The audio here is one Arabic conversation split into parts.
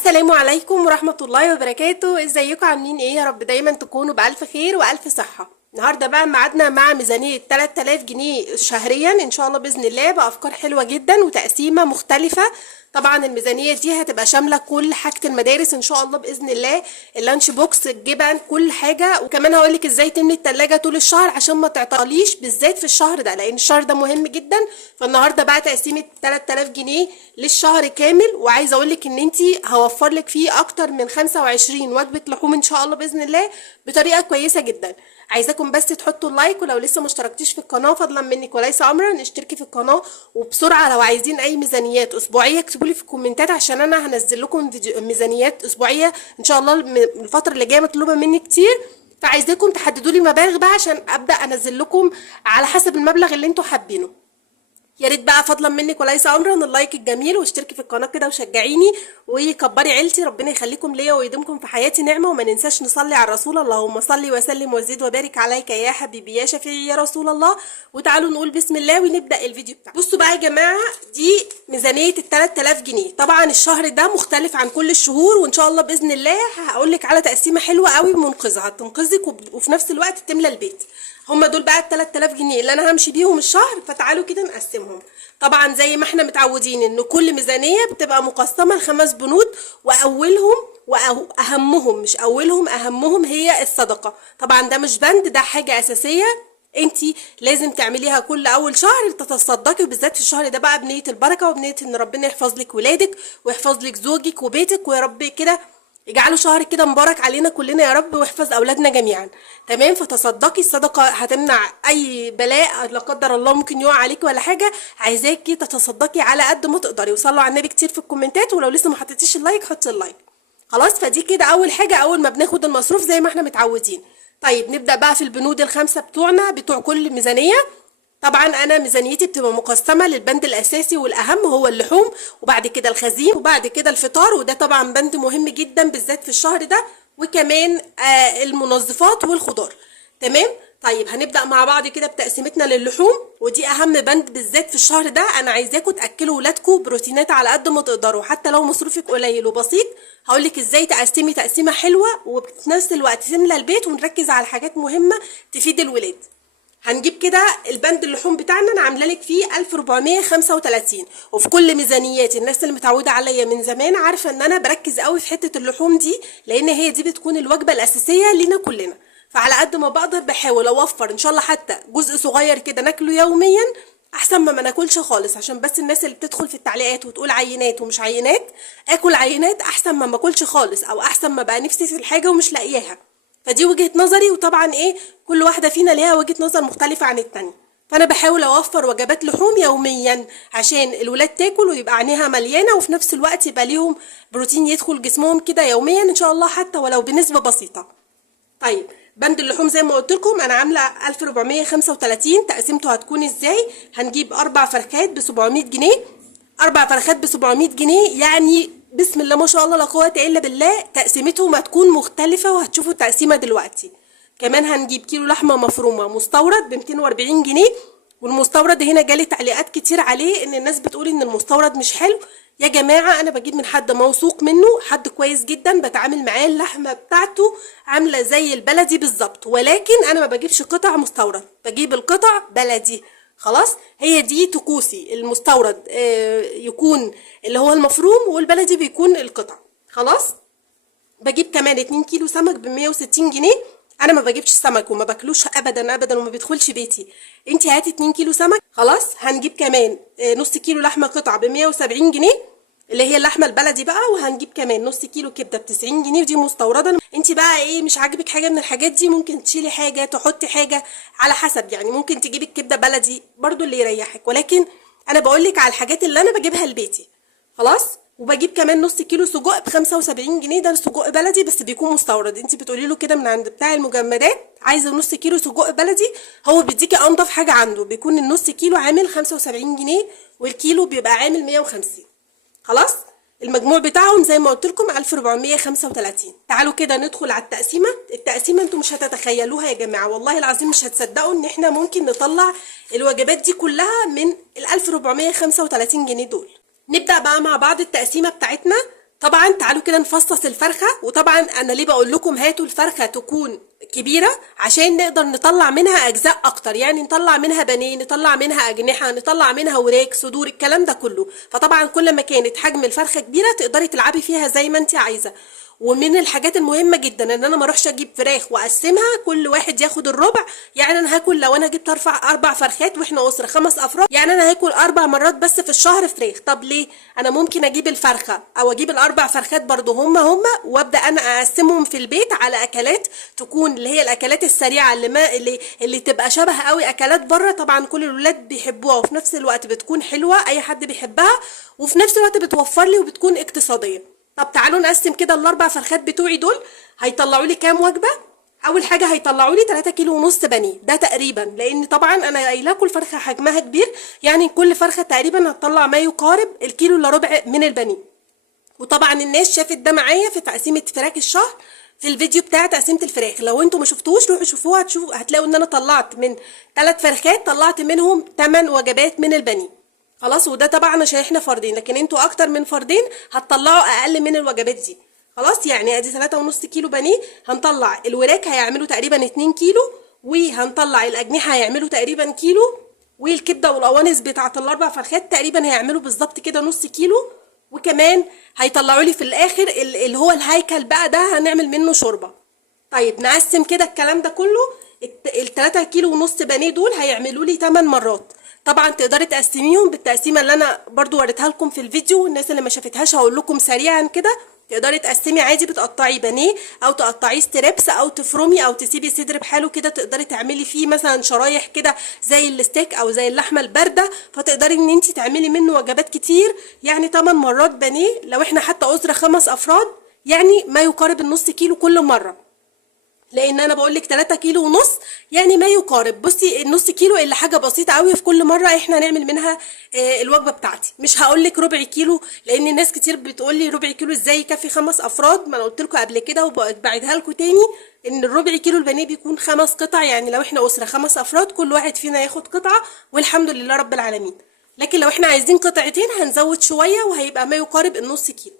السلام عليكم ورحمة الله وبركاته. ازيكم عاملين ايه؟ يا رب دايما تكونوا بألف خير وألف صحة. النهاردة بقى ميعادنا مع ميزانية 3000 جنيه شهريا ان شاء الله بإذن الله، بأفكار حلوة جدا وتقسيمة مختلفة. طبعا الميزانية دي هتبقى شاملة كل حاجة المدارس ان شاء الله بإذن الله، اللانش بوكس، الجبن، كل حاجة. وكمان هقولك ازاي تملي التلاجة طول الشهر عشان ما تعطليش بالذات في الشهر ده، لان الشهر ده مهم جدا. فالنهاردة بقى تقسيمة 3000 جنيه للشهر كامل، وعايزة اقولك ان انتي هوفر لك فيه اكتر من 25 وجبة لحوم ان شاء الله بإذن الله بطريقة كويسة جدا. عايزاكم بس تحطوا اللايك، ولو لسه ما اشتركتيش في القناه فضلا منك وليس امرا اشتركي في القناه. وبسرعه لو عايزين اي ميزانيات اسبوعيه اكتبوا لي في الكومنتات، عشان انا هنزل لكم ميزانيات اسبوعيه ان شاء الله. الفتره اللي جايه مطلوبه مني كتير، فعايزاكم تحددوا لي مبالغ بقى عشان ابدا انزل لكم على حسب المبلغ اللي انتوا حابينه. يا ريت بقى فضلا منك وليس امرا اللايك الجميل، واشتركي في القناه كده وشجعيني وكبري عيلتي. ربنا يخليكم ليا ويديمكم في حياتي نعمه. وما ننساش نصلي على الرسول، اللهم صل وسلم وزد وبارك عليك يا حبيبي يا شفيعي يا رسول الله. وتعالوا نقول بسم الله ونبدا الفيديو بتاعنا. بصوا بقى يا جماعه، دي ميزانيه ال 3000 جنيه. طبعا الشهر ده مختلف عن كل الشهور، وان شاء الله باذن الله هقول لك على تقسيمه حلوه قوي منقذه هتنقذك وفي نفس الوقت تملى البيت. هما دول بقى ال 3000 جنيه اللي انا همشي بيهم الشهر، فتعالوا كده نقسمهم. طبعا زي ما احنا متعودين ان كل ميزانيه بتبقى مقسمه لخمس بنود، واولهم واهمهم، مش اولهم اهمهم، هي الصدقه. طبعا ده مش بند، ده حاجه اساسيه انتي لازم تعمليها كل اول شهر، تتصدقي. وبالذات في الشهر ده بقى بنيه البركه، وبنيه ان ربنا يحفظ لك ولادك ويحفظ لك زوجك وبيتك، ويا رب كده اجعلوا شهر كده مبارك علينا كلنا يا رب، واحفظ اولادنا جميعا. تمام. فتصدقي، الصدقه هتمنع اي بلاء لا قدر الله ممكن يقع عليك ولا حاجه. عايزاكي تتصدقي على قد ما تقدري، وصلوا على النبي كتير في الكومنتات، ولو لسه ما حطيتيش اللايك حطي اللايك. خلاص، فدي كده اول حاجه اول ما بناخد المصروف زي ما احنا متعودين. طيب نبدا بقى في البنود الخمسه بتوعنا بتوع كل ميزانيه. طبعا انا ميزانيتي بتبقى مقسمه للبند الاساسي والاهم هو اللحوم، وبعد كده الخزين، وبعد كده الفطار، وده طبعا بند مهم جدا بالذات في الشهر ده، وكمان المنظفات والخضار. تمام. طيب هنبدا مع بعض كده بتقسيمتنا للحوم، ودي اهم بند بالذات في الشهر ده. انا عايزاكم تاكلوا ولادكم بروتينات على قد ما تقدروا، حتى لو مصروفك قليل وبسيط. هقولك ازاي تقسمي تقسيمه حلوه وفي نفس الوقت تملى البيت، ونركز على حاجات مهمه تفيد الولاد. هنجيب كده البند اللحوم بتاعنا، انا عامله لك فيه 1435. وفي كل ميزانياتي الناس اللي متعوده عليا من زمان عارفه ان انا بركز قوي في حته اللحوم دي، لان هي دي بتكون الوجبه الاساسيه لينا كلنا. فعلى قد ما بقدر بحاول اوفر ان شاء الله حتى جزء صغير كده ناكله يوميا، احسن ما ناكلش خالص. عشان بس الناس اللي بتدخل في التعليقات وتقول عينات ومش عينات، اكل عينات احسن ما اكلش خالص، او احسن ما بقى نفسي في الحاجه ومش لاقياها. فدي وجهة نظري، وطبعا كل واحدة فينا ليها وجهة نظر مختلفة عن التانية. فانا بحاول اوفر وجبات لحوم يوميا عشان الولاد تاكل ويبقى عينيها مليانة، وفي نفس الوقت يبقى ليهم بروتين يدخل جسمهم كده يوميا ان شاء الله، حتى ولو بنسبة بسيطة. طيب بند اللحوم زي ما قلت لكم انا عامله 1435. تقسيمته هتكون ازاي؟ هنجيب 4 فرخات ب 700 جنيه. 4 فرخات ب 700 جنيه، يعني بسم الله ما شاء الله لا قوه الا بالله. تقسيمتهم هتكون مختلفه وهتشوفوا التقسيمه دلوقتي. كمان هنجيب كيلو لحمه مفرومه مستورد ب 240 جنيه. والمستورد هنا جالي تعليقات كتير عليه ان الناس بتقول ان المستورد مش حلو. يا جماعه انا بجيب من حد موثوق منه، حد كويس جدا بتعامل معاه، اللحمه بتاعته عامله زي البلدي بالظبط، ولكن انا ما بجيبش قطع مستورد، بجيب القطع بلدي. خلاص، هي دي طقوسي. المستورد يكون اللي هو المفروم، والبلدي بيكون القطع. خلاص. بجيب كمان 2 كيلو سمك ب 160 جنيه. انا ما بجيبش سمك وما باكلوش ابدا ابدا وما بيدخلش بيتي. انتي هاتي 2 كيلو سمك. خلاص. هنجيب كمان نص كيلو لحمه قطع ب 170 جنيه اللي هي اللحمه البلدي بقى. وهنجيب كمان نص كيلو كبده ب 90 جنيه، ودي مستورده. انتي بقى مش عاجبك حاجه من الحاجات دي، ممكن تشيلي حاجه تحطي حاجه على حسب، يعني ممكن تجيبي الكبده بلدي برضو اللي يريحك، ولكن انا بقولك على الحاجات اللي انا بجيبها لبيتي. خلاص. وبجيب كمان نص كيلو سجق ب 75 جنيه. ده سجق بلدي بس بيكون مستورد. انت بتقولي له كده من عند بتاع المجمدات عايزه نص كيلو سجق بلدي، هو بيديكي انضف حاجه عنده. بيكون النص كيلو عامل 75 جنيه، والكيلو بيبقى عامل 150. خلاص. المجموع بتاعهم زي ما قلت لكم 1435. تعالوا كده ندخل على التقسيمه. التقسيمه انتم مش هتتخيلوها يا جماعه، والله العظيم مش هتصدقوا ان احنا ممكن نطلع الوجبات دي كلها من ال 1435 جنيه دول. نبدأ بقى مع بعض التقسيمة بتاعتنا. طبعا تعالوا كده نفصص الفرخه. وطبعا انا ليه بقول لكم هاتوا الفرخه تكون كبيره عشان نقدر نطلع منها اجزاء اكتر، يعني نطلع منها بانيه، نطلع منها اجنحه، نطلع منها وراك، صدور، الكلام ده كله. فطبعا كل ما كانت حجم الفرخه كبيره تقدري تلعبي فيها زي ما انت عايزه. ومن الحاجات المهمه جدا ان انا ما اروحش اجيب فراخ واقسمها كل واحد ياخد الربع. يعني انا هاكل، لو انا جبت اربع فرخات واحنا اسره 5 افراد، يعني انا هاكل 4 مرات بس في الشهر فراخ. طب ليه؟ انا ممكن اجيب الفرخه او اجيب ال4 فرخات برضو هما وابدا انا اقسمهم في البيت على اكلات تكون اللي هي الاكلات السريعه اللي ما اللي تبقى شبه قوي اكلات بره. طبعا كل الولاد بيحبوها وفي نفس الوقت بتكون حلوه، اي حد بيحبها، وفي نفس الوقت بتوفر لي وبتكون اقتصاديه. طب تعالوا نقسم كده ال4 فرخات بتوعي دول هيطلعوا لي كام وجبه. اول حاجه هيطلعوا لي 3 كيلو ونص بانيه، ده تقريبا، لان طبعا انا قايله لكم الفرخه حجمها كبير، يعني كل فرخه تقريبا هتطلع ما يقارب الكيلو الا ربع من البانيه. وطبعا الناس شافت ده معايا في تقسيمه فراخ الشهر في الفيديو بتاع تقسيمه الفراخ. لو انتوا ما شفتوش روحوا شوفوها، هتلاقوا ان انا طلعت من 3 فرخات طلعت منهم 8 وجبات من البانيه. خلاص، وده طبعا عشان احنا فردين، لكن انتوا اكتر من فردين هتطلعوا اقل من الوجبات دي. خلاص، يعني ادي 3.5 كيلو بانيه، هنطلع الوراك هيعملوا تقريبا 2 كيلو، وهنطلع الاجنحه هيعملوا تقريبا كيلو، والكبده والقوانص بتاعه ال4 فرخات تقريبا هيعملوا بالظبط كده نص كيلو. وكمان هيطلعوا لي في الاخر اللي هو الهيكل بقى ده هنعمل منه شوربه. طيب نقسم كده الكلام ده كله. ال3 كيلو ونص بانيه دول هيعملوا لي 8 مرات. طبعا تقدري تقسميهم بالتقسيمه اللي انا برضو وريتها لكم في الفيديو، الناس اللي ما شافتهاش هقول لكم سريعا كده. تقدري تقسمي عادي، بتقطعي بانيه او تقطعيه ستريبس او تفرمي او تسيبي صدر بحاله كده، تقدري تعملي فيه مثلا شرايح كده زي الستيك او زي اللحمه البارده، فتقدري ان انت تعملي منه وجبات كتير. يعني 8 مرات بانيه لو احنا حتى اسره 5 افراد، يعني ما يقارب النص كيلو كل مره، لان انا بقول لك 3 كيلو ونص يعني ما يقارب. بصي النص كيلو اللي حاجه بسيطه قوي في كل مره احنا هنعمل منها الوجبه بتاعتي. مش هقول لك ربع كيلو، لان ناس كتير بتقول لي ربع كيلو ازاي يكفي 5 افراد. ما انا قلت لكم قبل كده وبعيدها لكم تاني ان الربع كيلو البانيه بيكون 5 قطع، يعني لو احنا اسره 5 افراد كل واحد فينا ياخد قطعه والحمد لله رب العالمين. لكن لو احنا عايزين قطعتين هنزود شويه وهيبقى ما يقارب النص كيلو.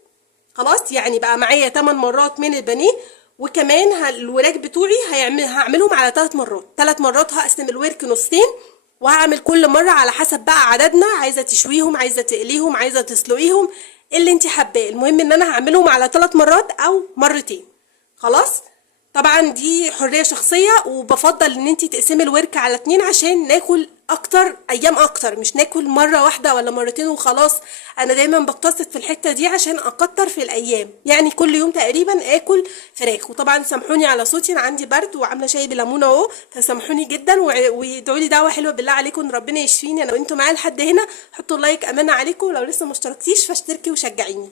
خلاص، يعني بقى معايا 8 مرات من البانيه. وكمان الوراك بتوعي هعملهم على 3 مرات. 3 مرات هقسم الورك نصين، وهعمل كل مره على حسب بقى عددنا، عايزه تشويهم، عايزه تقليهم، عايزه تسلقيهم، اللي انت حباه. المهم ان انا هعملهم على 3 مرات او مرتين. خلاص، طبعا دي حريه شخصيه، وبفضل ان انت تقسمي الورك على 2 عشان ناكل اكتر ايام اكتر، مش ناكل مره واحده ولا مرتين وخلاص. انا دايما بقتصد في الحته دي عشان اكتر في الايام، يعني كل يوم تقريبا اكل فراخ. وطبعا سامحوني على صوتي، انا عندي برد وعامله شاي بليمونه اهو، فسامحوني جدا وادعوا لي دعوه حلوه بالله عليكم ان ربنا يشفيني انا وانتوا معايا لحد هنا. حطوا لايك امانه عليكم، لو لسه ما اشتركتيش فاشتركي وشجعيني.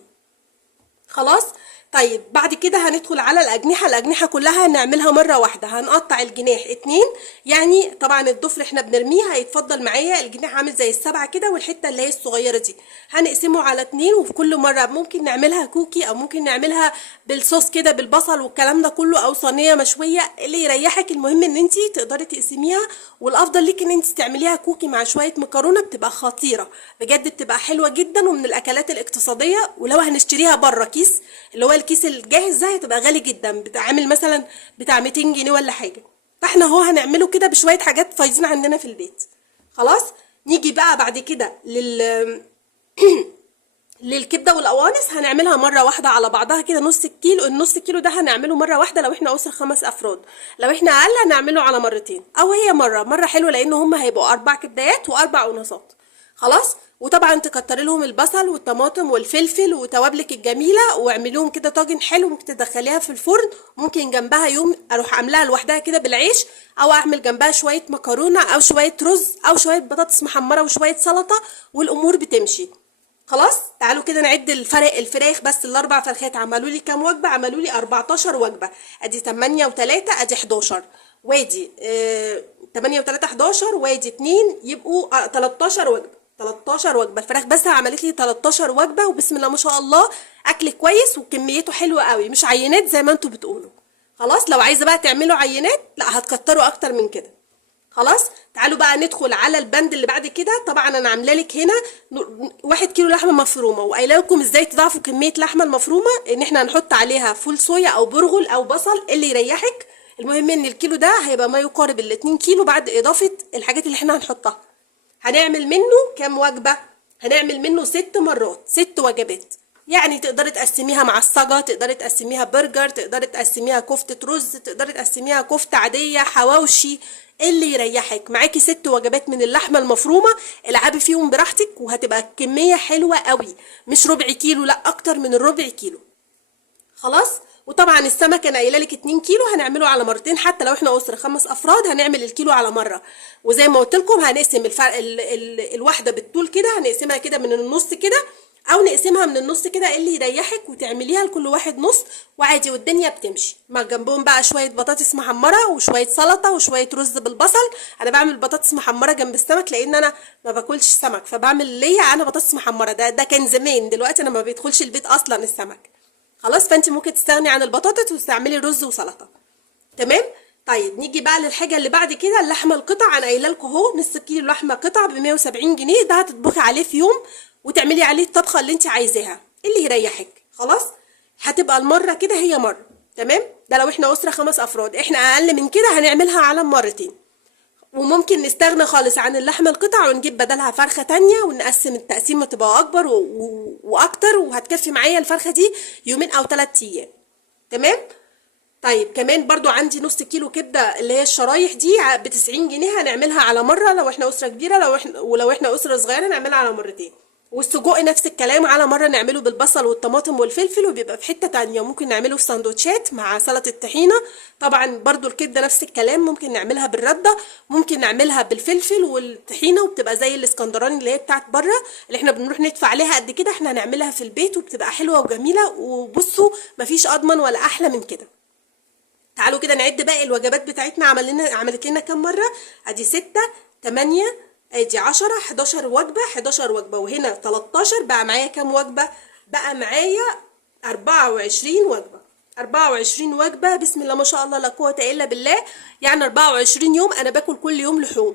خلاص، طيب بعد كده هندخل على الاجنحه. الاجنحه كلها هنعملها مره واحده، هنقطع الجناح 2. يعني طبعا الضفر احنا بنرميه، هيتفضل معايا الجناح عامل زي ال7 كده، والحته اللي هي الصغيره دي هنقسمه على 2. وفي كل مره ممكن نعملها كوكي او ممكن نعملها بالصوص كده بالبصل والكلام ده كله، او صينيه مشويه، اللي يريحك. المهم ان انت تقدري تقسميها، والافضل ليك ان انت تعمليها كوكي مع شويه مكرونه، بتبقى خطيره بجد، بتبقى حلوه جدا ومن الاكلات الاقتصاديه. ولو هنشتريها بره كيس، اللي هو الكيس الجاهز ده، هتبقى غالي جدا، بتعمل مثلا بتاع 200 جنيه ولا حاجه. فاحنا هو هنعمله كده بشويه حاجات فايزين عندنا في البيت. خلاص، نيجي بقى بعد كده للكبده والقوانص. هنعملها مره واحده على بعضها كده نص كيلو. النص كيلو ده هنعمله مره واحده لو احنا اسره 5 افراد. لو احنا اقل هنعمله على مرتين، او هي مره حلوه لان هم هيبقوا 4 كبدايات و4 قناصات. خلاص، وطبعا تكتري لهم البصل والطماطم والفلفل وتوابلك الجميله، واعمليهم كده طاجن حلو، ممكن تدخليها في الفرن. ممكن جنبها يوم اروح عاملاها لوحدها كده بالعيش، او اعمل جنبها شويه مكرونه او شويه رز او شويه بطاطس محمره وشويه سلطه، والامور بتمشي. خلاص، تعالوا كده نعد الفراخ بس. ال4 فرخات عملوا لي كام وجبه؟ عملوا لي 14 وجبه. ادي 8 و3 ادي 11، وادي 8 و3 11، وادي 2 يبقوا 13 وجبه. 13 وجبه الفراخ بس عملت لي 13 وجبه، وبسم الله ما شاء الله اكل كويس وكميته حلوه قوي، مش عينات زي ما انتوا بتقولوا. خلاص، لو عايزه بقى تعملوا عينات لا هتكتروا اكتر من كده. خلاص. تعالوا بقى ندخل على البند اللي بعد كده. طبعا انا عامله لك هنا 1 كيلو لحمه مفرومه، وقايله لكم ازاي تضاعفوا كميه اللحمه المفرومه، ان احنا هنحط عليها فول صويا او برغل او بصل اللي يريحك. المهم ان الكيلو ده هيبقى ما يقارب ال2 كيلو بعد اضافه الحاجات اللي احنا هنحطها. هنعمل منه كام وجبه؟ هنعمل منه 6 مرات، 6 وجبات. يعني تقدري تقسميها معصجه، تقدري تقسميها برجر، تقدري تقسميها كفته رز، تقدري تقسميها كفته عاديه، حواوشي، اللي يريحك. معاكي 6 وجبات من اللحمه المفرومه، العبي فيهم براحتك وهتبقى كميه حلوه قوي. مش ربع كيلو، لا اكتر من الربع كيلو. خلاص. وطبعا السمك انا قايله لك 2 كيلو هنعمله على مرتين، حتى لو احنا اسره 5 افراد هنعمل الكيلو على مره. وزي ما قلت لكم هنقسم الفرق الواحده بالطول كده، هنقسمها كده من النص كده، او نقسمها من النص كده اللي يريحك، وتعمليها لكل واحد نص وعادي، والدنيا بتمشي. مع جنبهم بقى شويه بطاطس محمره وشويه سلطه وشويه رز بالبصل. انا بعمل بطاطس محمره جنب السمك لان انا ما باكلش سمك، فبعمل ليا انا بطاطس محمره. ده كان زمان، دلوقتي انا ما بيدخلش البيت اصلا السمك. خلاص. فانت ممكن تستغني عن البطاطس وتستعملي رز وسلطه. تمام. طيب نيجي بقى للحاجه اللي بعد كده، اللحمه القطع. انا قايله لكم اهو نص كيلو لحمه قطع ب 170 جنيه، ده هتطبخي عليه في يوم وتعملي عليه الطبخه اللي انت عايزاها اللي يريحك. خلاص. هتبقى المره كده هي مره. تمام. ده لو احنا اسره 5 افراد، احنا اقل من كده هنعملها على مرتين. وممكن نستغنى خالص عن اللحمه القطع ونجيب بدلها فرخه تانية، ونقسم التقسيمه تبقى اكبر واكتر، وهتكفي معايا الفرخه دي يومين او 3 ايام. تمام. طيب كمان برضو عندي نص كيلو كبده اللي هي الشرايح دي ب90 جنيه، هنعملها على مره لو احنا اسره كبيره، ولو احنا اسره صغيره نعملها على مرتين. والسجق نفس الكلام، على مره نعمله بالبصل والطماطم والفلفل، وبيبقى في حته تانية. ممكن نعمله في سندوتشات مع سلطه الطحينه. طبعا برضو الكبده نفس الكلام، ممكن نعملها بالرده، ممكن نعملها بالفلفل والطحينه، وبتبقى زي الاسكندراني اللي هي بتاعت بره اللي احنا بنروح ندفع عليها قد كده. احنا هنعملها في البيت وبتبقى حلوه وجميله. وبصوا مفيش اضمن ولا احلى من كده. تعالوا كده نعد باقي الوجبات بتاعتنا. عملت لنا كام مره؟ ادي 6، 8، ادي 10، 11 وجبه، 11 وجبه، وهنا 13. بقى معايا كام وجبه؟ بقى معايا 24 وجبه. 24 وجبه، بسم الله ما شاء الله لا قوه الا بالله. يعني 24 يوم انا باكل كل يوم لحوم.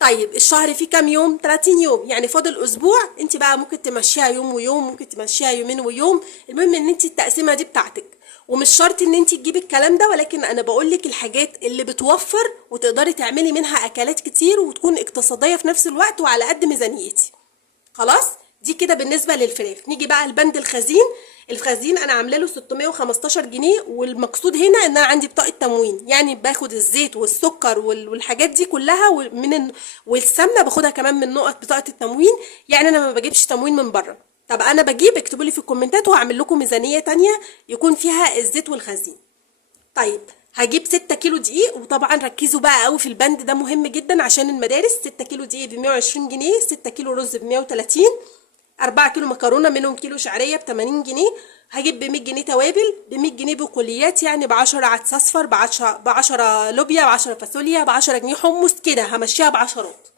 طيب الشهر فيه كام يوم؟ 30 يوم، يعني فاضل اسبوع. انت بقى ممكن تمشيها يوم ويوم، ممكن تمشيها يومين ويوم. المهم ان انت التقسيمه دي بتاعتك، ومش شرط ان انت تجيبي الكلام ده، ولكن انا بقول لك الحاجات اللي بتوفر وتقدري تعملي منها اكلات كتير وتكون اقتصاديه في نفس الوقت وعلى قد ميزانيتي. خلاص. دي كده بالنسبه للفراخ. نيجي بقى البند الخزين. الخزين انا عامله له 615 جنيه، والمقصود هنا ان انا عندي بطاقه تموين، يعني باخد الزيت والسكر والحاجات دي كلها والسمنه باخدها كمان من نقط بطاقه التموين. يعني انا ما بجيبش تموين من بره. طب انا بجيب؟ اكتبوا لي في الكومنتات وهعمل لكم ميزانيه تانية يكون فيها الزيت والخزين. طيب هجيب 6 كيلو دقيق، وطبعا ركزوا بقى قوي في البند ده مهم جدا عشان المدارس. 6 كيلو دقيق ب 120 جنيه، 6 كيلو رز ب 130، 4 كيلو مكرونه منهم كيلو شعريه ب 80 جنيه. هجيب ب 100 جنيه توابل، ب 100 جنيه بقوليات، يعني ب 10 عدس اصفر، ب 10 لوبيا، ب 10 فاصوليا، ب 10 جنيه حمص، كده همشيها بعشرات.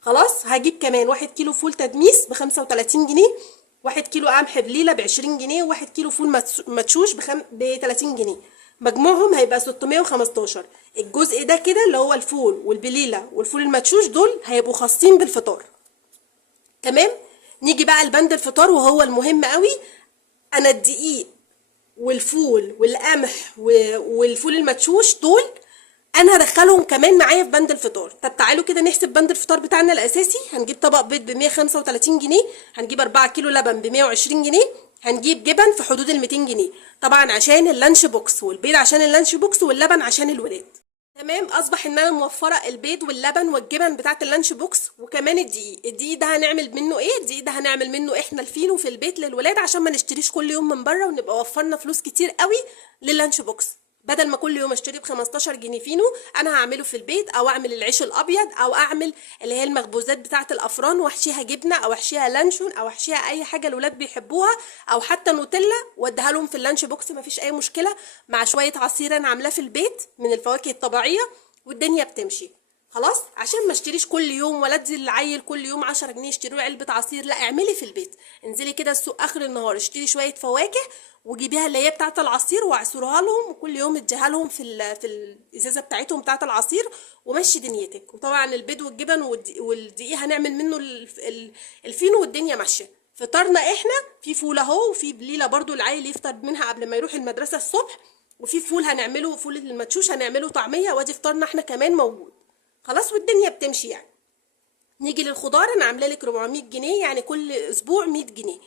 خلاص. هجيب كمان 1 كيلو فول تدميس ب 35 جنيه، 1 كيلو قمح بليله ب 20 جنيه، 1 كيلو فول مدشوش ب 30 جنيه. مجموعهم هيبقى 615. الجزء ده كده اللي هو الفول والبليله والفول المدشوش، دول هيبقوا خاصين بالفطار. تمام. نيجي بقى لبند الفطار وهو المهم قوي. انا الدقيق والفول والقمح والفول المدشوش دول انا هدخلهم كمان معايا في بند الفطار. طب تعالوا كده نحسب بند الفطار بتاعنا الاساسي. هنجيب طبق بيض ب 135 جنيه، هنجيب 4 كيلو لبن ب 120 جنيه، هنجيب جبن في حدود ال 200 جنيه، طبعا عشان اللانش بوكس، والبيض عشان اللانش بوكس، واللبن عشان الولاد. تمام. اصبح ان انا موفره البيض واللبن والجبن بتاعه اللانش بوكس، وكمان الدقيق ده هنعمل منه ايه؟ الدقيق ده هنعمل منه احنا الفينو في البيت للولاد، عشان ما نشتريش كل يوم من بره ونبقى وفرنا فلوس كتير قوي لللانش بوكس. بدل ما كل يوم اشتري ب 15 جنيه فينو، انا هعمله في البيت، او اعمل العيش الابيض، او اعمل اللي هي المخبوزات بتاعه الافران واحشيها جبنه، او احشيها لانشون، او احشيها اي حاجه الولاد بيحبوها، او حتى نوتيلا واديها لهم في اللانش بوكس، مفيش اي مشكله، مع شويه عصير انا عاملاه في البيت من الفواكه الطبيعيه، والدنيا بتمشي. خلاص، عشان ما اشتريش كل يوم ولا ادي العيل كل يوم 10 جنيه يشتروا علبه عصير، لا اعملي في البيت. انزلي كده السوق اخر النهار اشتري شويه فواكه وجيبيها اللي هي بتاعه العصير واعصرها لهم، وكل يوم اديها لهم في الازازه بتاعتهم بتاعه العصير، ومشي دنيتك. وطبعا البيض والجبن والدقيق هنعمل منه الفينو، والدنيا ماشيه. فطارنا احنا في فول اهو، وفي بليله برضو العيل يفطر منها قبل ما يروح المدرسه الصبح، وفي فول هنعمله فول المدشوش هنعمله طعميه، وادي فطارنا احنا كمان موجود. خلاص، والدنيا بتمشي يعني. نيجي للخضار، انا عامله لك 400 جنيه يعني كل اسبوع 100 جنيه.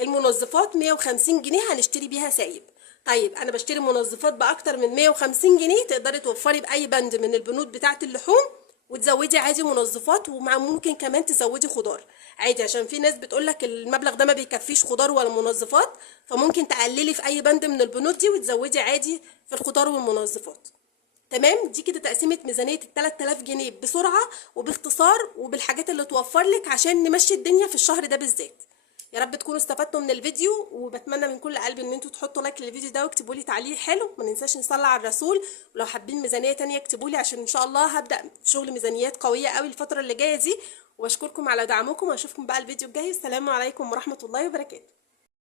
المنظفات 150 جنيه هنشتري بيها سايب. طيب انا بشتري منظفات باكتر من 150 جنيه، تقدري توفري باي بند من البنود بتاعه اللحوم وتزودي عادي منظفات، وممكن كمان تزودي خضار عادي، عشان في ناس بتقولك المبلغ ده ما بيكفيش خضار ولا منظفات، فممكن تقللي في اي بند من البنود دي وتزودي عادي في الخضار والمنظفات. تمام، دي كده تقسيمه ميزانيه ال 3000 جنيه بسرعه وباختصار وبالحاجات اللي توفر لك عشان نمشي الدنيا في الشهر ده بالذات. يا رب تكونوا استفدتوا من الفيديو، وبتمنى من كل قلبي ان انتوا تحطوا لايك للفيديو ده واكتبوا لي تعليق حلو. ما ننساش نصلي على الرسول، ولو حابين ميزانيه تانية اكتبوا لي، عشان ان شاء الله هبدا في شغل ميزانيات قويه قوي الفتره اللي جايه دي. وبشكركم على دعمكم، واشوفكم بقى الفيديو الجاي. السلام عليكم ورحمه الله وبركاته.